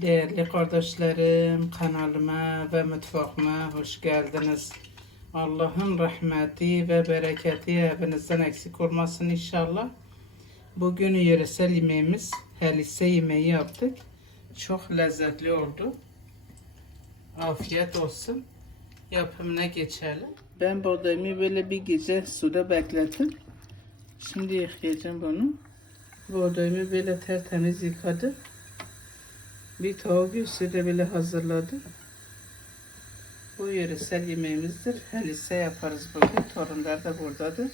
Değerli kardeşlerim, kanalıma ve mutfağıma hoş geldiniz. Allah'ın rahmeti ve bereketi evinizden eksik olmasın inşallah. Bugün yöresel yemeğimiz helise yemeği yaptık. Çok lezzetli oldu. Afiyet olsun. Yapımına geçelim. Ben buğdayımı böyle bir gece suda beklettim. Şimdi yıkayacağım bunu. Buğdayımı böyle tertemiz yıkadım. Bir tavuk üstü de böyle hazırladım. Bu yöresel yemeğimizdir. Helise yaparız bugün. Torunlar da buradadır.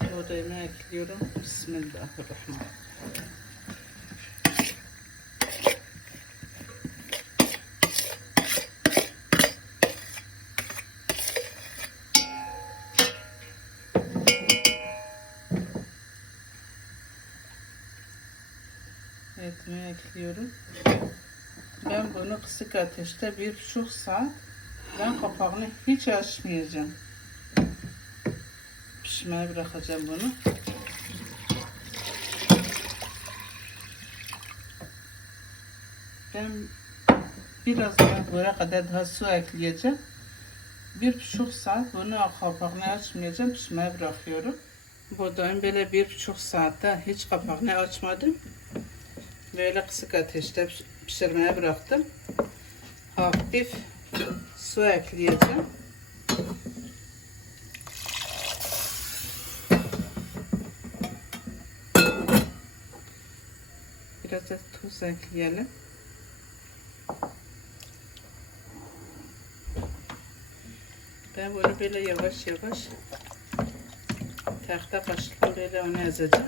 Buğdayımı ekliyorum. Bismillahirrahmanirrahim. Etimi ekliyorum. Ben bunu kısık ateşte bir buçuk saat ben kapağını hiç açmayacağım. Pişmeye bırakacağım bunu. Ben biraz daha buraya kadar daha su ekleyeceğim. Bir buçuk saat bunu kapağını açmayacağım. Pişmeye bırakıyorum. Buğdayım böyle bir buçuk saatte hiç kapağını açmadım. Böyle kısık ateşte pişirmeye bıraktım. Hafif su ekleyeceğim. Biraz da tuz ekleyelim. Ben bunu böyle yavaş yavaş tahta kaşıkla böyle onu ezeceğim.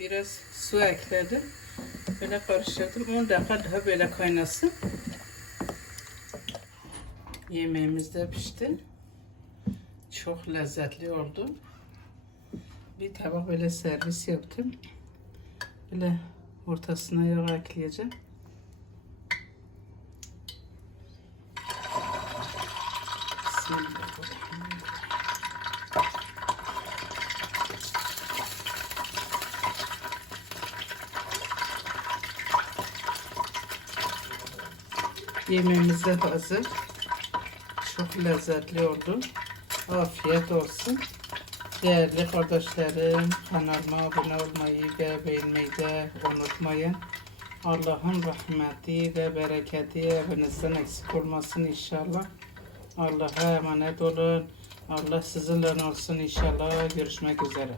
Biraz su ekledim. Böyle karıştırdım. 10 dakika daha böyle kaynasın. Yemeğimiz de pişti. Çok lezzetli oldu. Bir tabak böyle servis yaptım. Böyle ortasına yağ ekleyeceğim. Bismillahirrahmanirrahim. Yemeğimiz de hazır. Çok lezzetli oldu. Afiyet olsun. Değerli kardeşlerim, kanalıma abone olmayı ve beğenmeyi de unutmayın. Allah'ın rahmeti ve bereketi evinizden eksik olmasın inşallah. Allah'a emanet olun. Allah sizinle olsun inşallah. Görüşmek üzere.